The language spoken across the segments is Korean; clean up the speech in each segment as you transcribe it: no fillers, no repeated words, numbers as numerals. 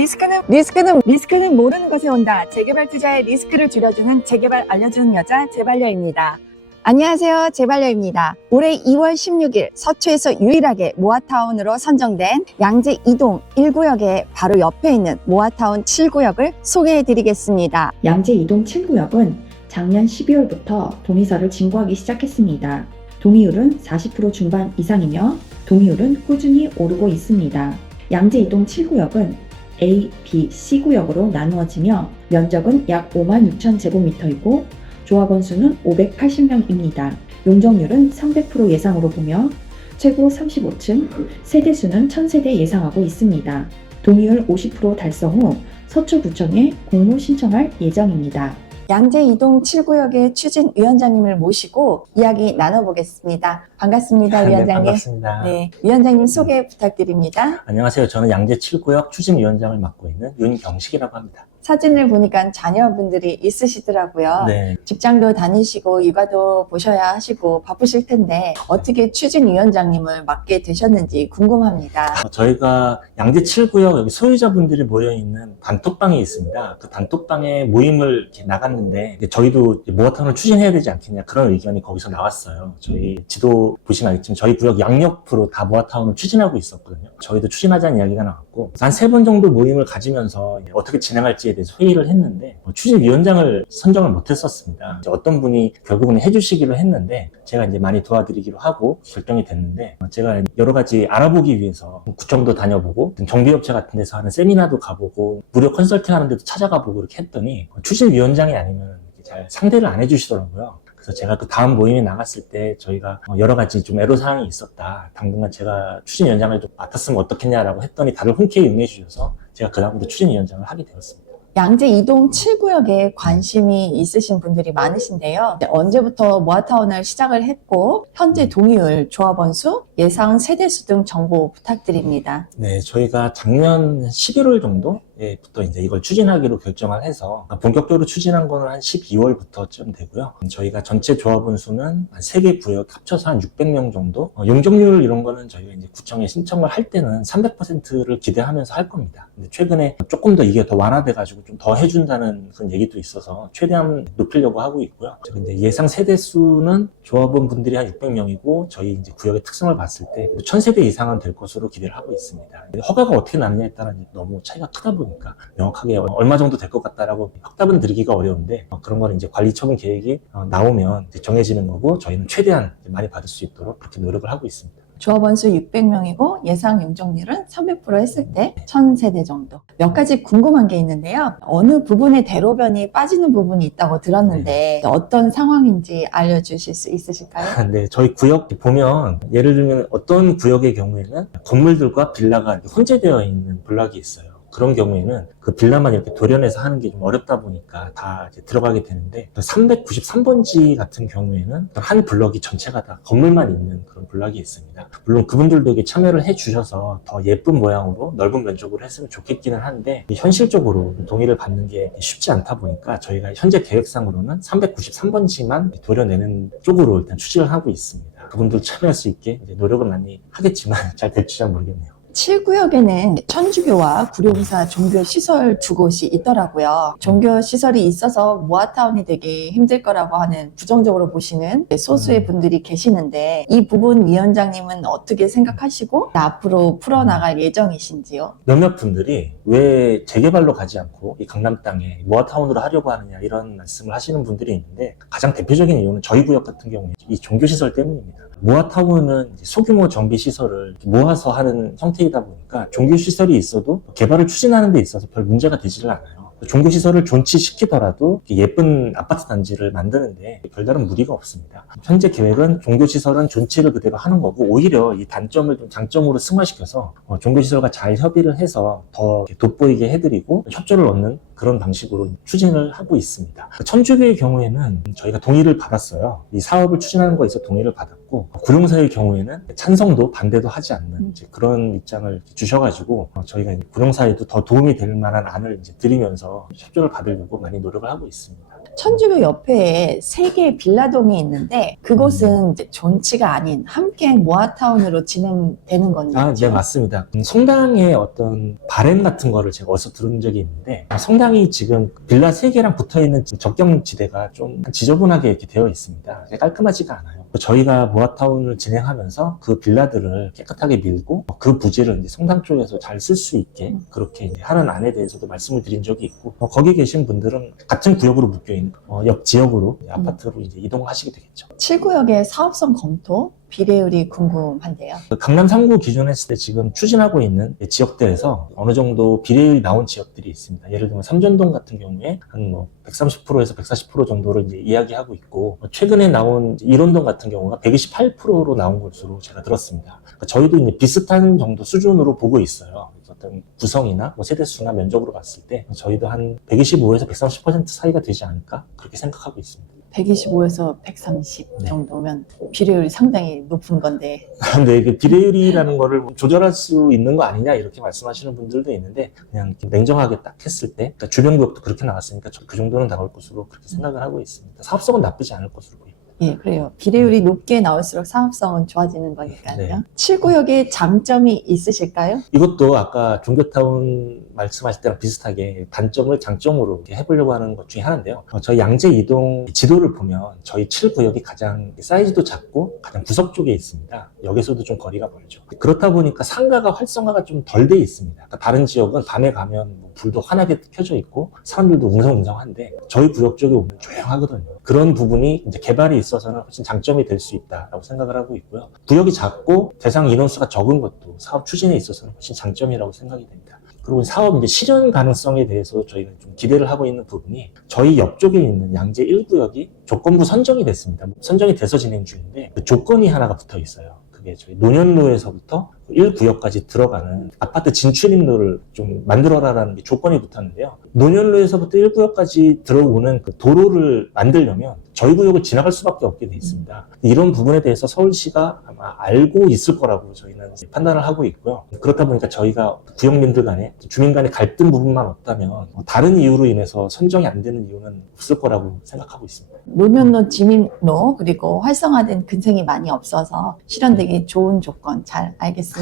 리스크는 모르는 것에 온다. 재개발 투자의 리스크를 줄여주는 재개발 알려주는 여자 재발녀입니다. 안녕하세요, 재발녀입니다. 올해 2월 16일 서초에서 유일하게 모아타운으로 선정된 양재 2동 1구역의 바로 옆에 있는 모아타운 7구역을 소개해드리겠습니다. 양재 2동 7구역은 작년 12월부터 동의서를 진구하기 시작했습니다. 동의율은 40% 중반 이상이며 동의율은 꾸준히 오르고 있습니다. 양재 2동 7구역은 A, B, C 구역으로 나누어지며 면적은 약 56,000제곱미터이고 조합원 수는 580명입니다. 용적률은 300% 예상으로 보며 최고 35층, 세대수는 1000세대 예상하고 있습니다. 동의율 50% 달성 후 서초구청에 공모 신청할 예정입니다. 양재 2동 7구역의 추진위원장님을 모시고 이야기 나눠보겠습니다. 반갑습니다, 위원장님. 네, 반갑습니다. 네, 위원장님 소개 부탁드립니다. 안녕하세요. 저는 양재 7구역 추진위원장을 맡고 있는 윤경식이라고 합니다. 사진을 보니까 자녀분들이 있으시더라고요. 네. 직장도 다니시고 육아도 보셔야 하시고 바쁘실 텐데 어떻게 추진위원장님을 맡게 되셨는지 궁금합니다. 저희가 양재 7구역 여기 소유자분들이 모여있는 단톡방이 있습니다. 그 단톡방에 모임을 이렇게 나갔는데 저희도 모아타운을 추진해야 되지 않겠냐 그런 의견이 거기서 나왔어요. 저희 지도 보시면 알겠지만 저희 구역 양옆으로 다 모아타운을 추진하고 있었거든요. 저희도 추진하자는 이야기가 나왔고 한 3번 정도 모임을 가지면서 어떻게 진행할지에 대해서 회의를 했는데 추진위원장을 선정을 못했었습니다. 어떤 분이 결국은 해주시기로 했는데 제가 이제 많이 도와드리기로 하고 결정이 됐는데 제가 여러 가지 알아보기 위해서 구청도 다녀보고 정비업체 같은 데서 하는 세미나도 가보고 무료 컨설팅 하는 데도 찾아가보고 이렇게 했더니 추진위원장이 아니면 잘 상대를 안 해주시더라고요. 그래서 제가 그 다음 모임에 나갔을 때 저희가 여러 가지 좀 애로사항이 있었다. 당분간 제가 추진위원장을 좀 맡았으면 어떻겠냐라고 했더니 다들 흔쾌히 응해 주셔서 제가 그 다음부터 추진위원장을 하게 되었습니다. 양재 2동 7구역에 관심이 있으신 분들이 많으신데요. 언제부터 모아타운을 시작을 했고 현재 동의율, 조합원 수, 예상 세대수 등 정보 부탁드립니다. 네, 저희가 작년 11월 정도부터 이제 이걸 추진하기로 결정을 해서 본격적으로 추진한 거는 한 12월부터쯤 되고요. 저희가 전체 조합원 수는 한 3개 구역 합쳐서 한 600명 정도. 용적률 이런 거는 저희가 이제 구청에 신청을 할 때는 300%를 기대하면서 할 겁니다. 근데 최근에 조금 더 이게 더 완화돼가지고 좀 더 해준다는 그런 얘기도 있어서 최대한 높이려고 하고 있고요. 이제 예상 세대 수는 조합원 분들이 한 600명이고 저희 이제 구역의 특성을 봤을 때 1000세대 이상은 될 것으로 기대를 하고 있습니다. 허가가 어떻게 나느냐에 따라 너무 차이가 크다 보니까 명확하게 얼마 정도 될 것 같다라고 확답은 드리기가 어려운데 그런 거는 이제 관리 처분 계획이 나오면 이제 정해지는 거고 저희는 최대한 많이 받을 수 있도록 그렇게 노력을 하고 있습니다. 조합원 수 600명이고 예상 용적률은 300% 했을 때 1000세대 정도. 몇 가지 궁금한 게 있는데요. 어느 부분에 대로변이 빠지는 부분이 있다고 들었는데 어떤 상황인지 알려주실 수 있으실까요? 네, 저희 구역 보면 예를 들면 어떤 구역의 경우에는 건물들과 빌라가 혼재되어 있는 블락이 있어요. 그런 경우에는 그 빌라만 이렇게 도려내서 하는 게 좀 어렵다 보니까 다 이제 들어가게 되는데 393번지 같은 경우에는 한 블럭이 전체가 다 건물만 있는 그런 블럭이 있습니다. 물론 그분들도 이게 참여를 해주셔서 더 예쁜 모양으로 넓은 면적으로 했으면 좋겠기는 한데 현실적으로 동의를 받는 게 쉽지 않다 보니까 저희가 현재 계획상으로는 393번지만 도려내는 쪽으로 일단 추진을 하고 있습니다. 그분들 참여할 수 있게 이제 노력을 많이 하겠지만 잘 될지 잘 모르겠네요. 7구역에는 천주교와 구룡사 종교시설 두 곳이 있더라고요. 종교시설이 있어서 모아타운이 되게 힘들 거라고 하는 부정적으로 보시는 소수의 분들이 계시는데 이 부분 위원장님은 어떻게 생각하시고 앞으로 풀어나갈 예정이신지요? 몇몇 분들이 왜 재개발로 가지 않고 이 강남 땅에 모아타운으로 하려고 하느냐 이런 말씀을 하시는 분들이 있는데 가장 대표적인 이유는 저희 구역 같은 경우에 이 종교시설 때문입니다. 모아타운은 소규모 정비시설을 모아서 하는 형태이다 보니까 종교시설이 있어도 개발을 추진하는 데 있어서 별 문제가 되지를 않아요. 종교시설을 존치시키더라도 예쁜 아파트 단지를 만드는데 별다른 무리가 없습니다. 현재 계획은 종교시설은 존치를 그대로 하는 거고 오히려 이 단점을 좀 장점으로 승화시켜서 종교시설과 잘 협의를 해서 더 돋보이게 해드리고 협조를 얻는 그런 방식으로 추진을 하고 있습니다. 천주교의 경우에는 저희가 동의를 받았어요. 이 사업을 추진하는 거에 있어 동의를 받았고, 구룡사의 경우에는 찬성도 반대도 하지 않는 이제 그런 입장을 주셔가지고 저희가 구룡사에도 더 도움이 될 만한 안을 이제 드리면서 협조를 받으려고 많이 노력을 하고 있습니다. 천주교 옆에 3개의 빌라동이 있는데 그곳은 이제 존치가 아닌 함께 모아타운으로 진행되는 건가요? 네, 맞습니다. 성당의 어떤 바램 같은 거를 제가 어디서 들은 적이 있는데, 성당이 지금 빌라 3개랑 붙어있는 접경지대가 좀 지저분하게 이렇게 되어 있습니다. 깔끔하지가 않아요. 저희가 모아타운을 진행하면서 그 빌라들을 깨끗하게 밀고 그 부지를 이제 성당 쪽에서 잘 쓸 수 있게 그렇게 이제 하는 안에 대해서도 말씀을 드린 적이 있고, 거기 계신 분들은 같은 구역으로 묶여있는 옆 지역으로 아파트로 이제 이동하시게 되겠죠. 7구역의 사업성 검토 비례율이 궁금한데요. 강남 3구 기준했을 때 지금 추진하고 있는 지역대에서 어느 정도 비례율이 나온 지역들이 있습니다. 예를 들면 삼전동 같은 경우에 한 130%에서 140% 정도를 이제 이야기하고 있고, 최근에 나온 일원동 같은 경우가 128%로 나온 것으로 제가 들었습니다. 그러니까 저희도 이제 비슷한 정도 수준으로 보고 있어요. 어떤 구성이나 세대수나 면적으로 봤을 때 저희도 한 125에서 130% 사이가 되지 않을까 그렇게 생각하고 있습니다. 125에서 130 네. 정도면 비례율이 상당히 높은 건데. 근데 그 비례율이라는 거를 조절할 수 있는 거 아니냐 이렇게 말씀하시는 분들도 있는데, 그냥 냉정하게 딱 했을 때, 그러니까 주변구역도 그렇게 나왔으니까 그 정도는 나올 것으로 그렇게 생각을 하고 있습니다. 사업성은 나쁘지 않을 것으로 보입니다. 예, 그래요. 비례율이 높게 나올수록 사업성은 좋아지는 거니까요. 네. 7구역에 장점이 있으실까요? 이것도 아까 종교타운 말씀하실 때랑 비슷하게 단점을 장점으로 이렇게 해보려고 하는 것 중에 하나인데요. 저희 양재 이동 지도를 보면 저희 7구역이 가장 사이즈도 작고 가장 구석 쪽에 있습니다. 여기서도 좀 거리가 멀죠. 그렇다 보니까 상가가 활성화가 좀 덜 돼 있습니다. 그러니까 다른 지역은 밤에 가면 불도 환하게 켜져 있고 사람들도 웅성웅성한데 저희 구역 쪽에 오면 조용하거든요. 그런 부분이 이제 개발이 있어서는 훨씬 장점이 될 수 있다라고 생각을 하고 있고요. 구역이 작고 대상 인원수가 적은 것도 사업 추진에 있어서는 훨씬 장점이라고 생각이 됩니다. 그리고 사업 이제 실현 가능성에 대해서 저희는 좀 기대를 하고 있는 부분이, 저희 옆쪽에 있는 양재 1구역이 조건부 선정이 됐습니다. 선정이 돼서 진행 중인데 그 조건이 하나가 붙어 있어요. 그게 저희 논현로에서부터 1구역까지 들어가는 아파트 진출입로를 좀 만들어라라는 게 조건이 붙었는데요. 논현로에서부터 1구역까지 들어오는 그 도로를 만들려면 저희 구역을 지나갈 수밖에 없게 돼 있습니다. 이런 부분에 대해서 서울시가 아마 알고 있을 거라고 저희는 판단을 하고 있고요. 그렇다 보니까 저희가 구역민들 간에, 주민 간의 갈등 부분만 없다면 다른 이유로 인해서 선정이 안 되는 이유는 없을 거라고 생각하고 있습니다. 노년로 진입로 그리고 활성화된 근생이 많이 없어서 실현되기 좋은 조건 잘 알겠습니다.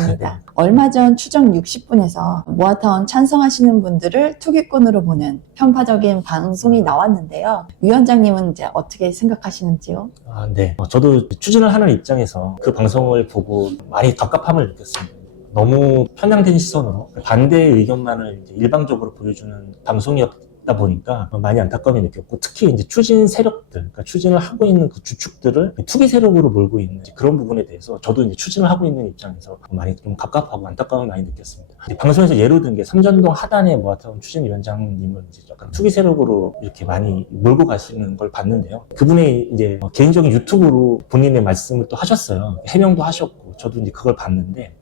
얼마 전 추정 60분에서 모아타운 찬성하시는 분들을 투기꾼으로 보는 편파적인 방송이 나왔는데요. 위원장님은 이제 어떻게 생각하시는지요? 네. 저도 추진을 하는 입장에서 그 방송을 보고 많이 갑갑함을 느꼈습니다. 너무 편향된 시선으로 반대의 의견만을 이제 일방적으로 보여주는 방송이었다 보니까 많이 안타까움이 느꼈고, 특히 이제 추진 세력들, 그러니까 추진을 하고 있는 그 주축들을 투기 세력으로 몰고 있는 그런 부분에 대해서 저도 이제 추진을 하고 있는 입장에서 많이 좀 갑갑하고 안타까움을 많이 느꼈습니다. 방송에서 예로 든 게 삼전동 하단의 모아타운 추진위원장님을 이제 약간 투기 세력으로 이렇게 많이 몰고 가시는 걸 봤는데요. 그분의 이제 개인적인 유튜브로 본인의 말씀을 또 하셨어요. 해명도 하셨고, 저도 이제 그걸 봤는데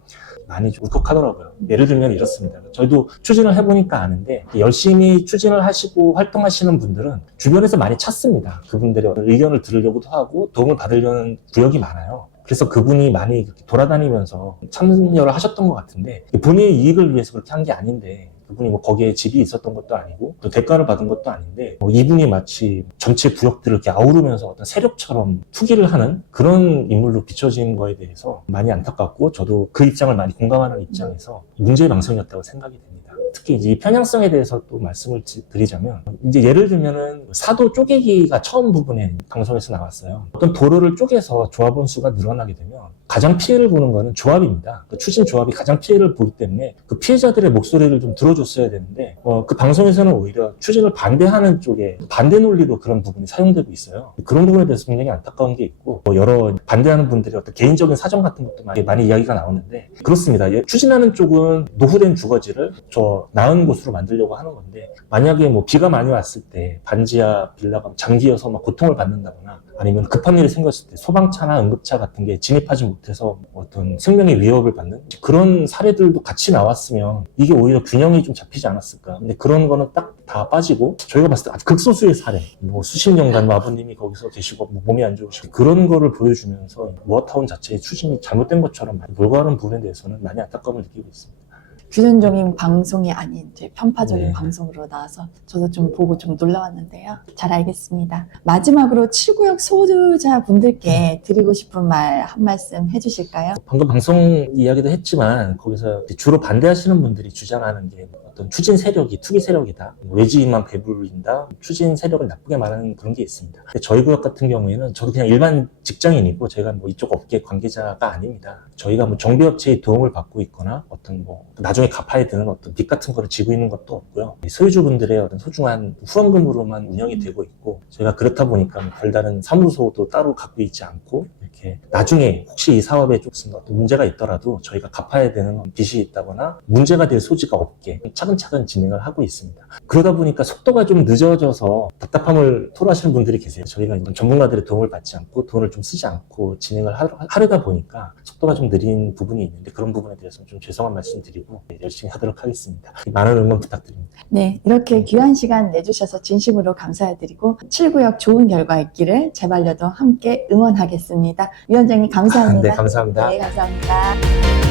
많이 좀 울컥하더라고요. 예를 들면 이렇습니다. 저희도 추진을 해보니까 아는데, 열심히 추진을 하시고 활동하시는 분들은 주변에서 많이 찾습니다. 그분들의 의견을 들으려고도 하고 도움을 받으려는 구역이 많아요. 그래서 그분이 많이 돌아다니면서 참여를 하셨던 것 같은데, 본인의 이익을 위해서 그렇게 한 게 아닌데, 그분이 거기에 집이 있었던 것도 아니고 또 대가를 받은 것도 아닌데, 이분이 마치 전체 구역들을 이렇게 아우르면서 어떤 세력처럼 투기를 하는 그런 인물로 비춰진 거에 대해서 많이 안타깝고, 저도 그 입장을 많이 공감하는 입장에서 문제의 방송이었다고 생각이 됩니다. 특히 이제 이 편향성에 대해서 또 말씀을 드리자면, 이제 예를 들면은 사도 쪼개기가 처음 부분에 방송에서 나왔어요. 어떤 도로를 쪼개서 조합원 수가 늘어나게 되면 가장 피해를 보는 거는 조합입니다. 그 추진 조합이 가장 피해를 보기 때문에 그 피해자들의 목소리를 좀 들어줬어야 되는데, 그 방송에서는 오히려 추진을 반대하는 쪽에 반대 논리로 그런 부분이 사용되고 있어요. 그런 부분에 대해서 굉장히 안타까운 게 있고, 여러 반대하는 분들의 어떤 개인적인 사정 같은 것도 많이 이야기가 나오는데, 그렇습니다. 추진하는 쪽은 노후된 주거지를 저 나은 곳으로 만들려고 하는 건데, 만약에 비가 많이 왔을 때 반지하 빌라가 잠기어서 고통을 받는다거나 아니면 급한 일이 생겼을 때 소방차나 응급차 같은 게 진입하지 못해서 어떤 생명의 위협을 받는 그런 사례들도 같이 나왔으면 이게 오히려 균형이 좀 잡히지 않았을까. 근데 그런 거는 딱 다 빠지고 저희가 봤을 때 아주 극소수의 사례, 뭐 수십 년간 아버님이 거기서 계시고 뭐 몸이 안 좋으시고 그런 거를 보여주면서 모아타운 자체의 추진이 잘못된 것처럼 몰고 부분에 대해서는 많이 안타까움을 느끼고 있습니다. 규전적인 방송이 아닌 이제 편파적인 네. 방송으로 나와서 저도 좀 보고 좀 놀라웠는데요. 잘 알겠습니다. 마지막으로 7구역 소유자분들께 드리고 싶은 말 한 말씀 해주실까요? 방금 방송 이야기도 했지만 거기서 주로 반대하시는 분들이 주장하는 게 어떤 추진 세력이 투기 세력이다. 외지인만 배불린다. 추진 세력을 나쁘게 말하는 그런 게 있습니다. 근데 저희 구역 같은 경우에는 저도 그냥 일반 직장인이고 제가 뭐 이쪽 업계 관계자가 아닙니다. 저희가 뭐 정비업체의 도움을 받고 있거나 어떤 뭐 나중에 갚아야 되는 어떤 빚 같은 거를 지고 있는 것도 없고요. 소유주분들의 어떤 소중한 후원금으로만 운영이 되고 있고 저희가 그렇다 보니까 뭐 별다른 사무소도 따로 갖고 있지 않고 이렇게 나중에 혹시 이 사업에 무슨 어떤 문제가 있더라도 저희가 갚아야 되는 빚이 있다거나 문제가 될 소지가 없게 차근차근 진행을 하고 있습니다. 그러다 보니까 속도가 좀 늦어져서 답답함을 토로하시는 분들이 계세요. 저희가 전문가들의 도움을 받지 않고 돈을 좀 쓰지 않고 진행을 하려다 보니까 속도가 좀 느린 부분이 있는데 그런 부분에 대해서는 좀 죄송한 말씀 드리고 열심히 하도록 하겠습니다. 많은 응원 부탁드립니다. 네, 이렇게 귀한 시간 내주셔서 진심으로 감사드리고 7구역 좋은 결과 있기를 제발려도 함께 응원하겠습니다. 위원장님 감사합니다. 네, 감사합니다. 네, 감사합니다.